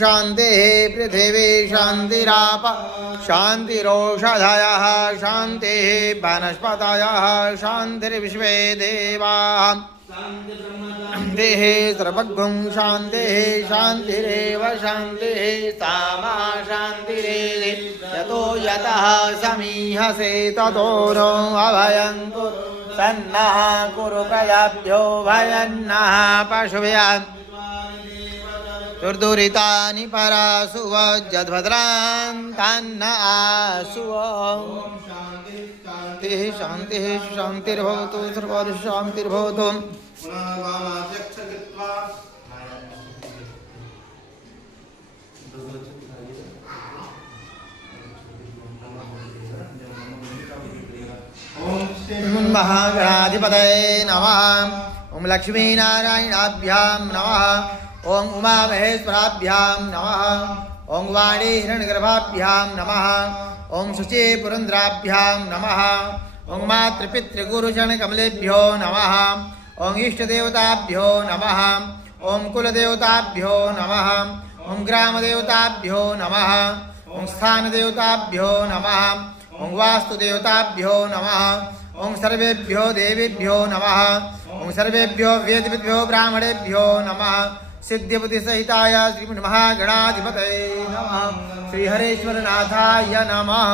शान्तिः पृथिवी शान्तिराप शान्तिरोषधयः शान्तिः वनस्पतयः शान्तिर्विश्वे देवाः शान्तिः सर्वगुं शान्तिः शान्तिरेव शान्तिः सामा शान्तिरेधि यतो यतः समीहसे ततो नो अभयं कुरु सन्नः कुरु प्रजाभ्यो भयन्नः पशुभ्यः दुर्दुरितानि परासु वज्रभद्रान्तान्न आसु शान्तिः शान्तिः शान्तिर्भवतु सर्वत्र शान्तिर्भवतु महागणाधिपतये नमः ओं लक्ष्मीनारायणाभ्यां नमः ओं उमामहेश्वराभ्यां नमः ओं वाणी हिरण्यगर्भाभ्यां नमः ओं शुचि पुरंद्राभ्यां नमः ओं मातृपितृगुरुजनकमलेभ्यो नमः ओं इष्टदेवताभ्यो नमः ओं कुलदेवताभ्यो नमः ओं ग्रामदेवताभ्यो नमः ओं स्थानदेवताभ्यो नमः ओं वास्तुदेवताभ्यो नमः ओं सर्वेभ्यो देवेभ्यो नमः ओं सर्वेभ्यो वेदविद्भ्यो ब्राह्मणेभ्यो नमः सिद्धिपति सहिताय श्रीमन्महागणाधिपतये नमः श्रीहरेश्वरनाथाय नमः।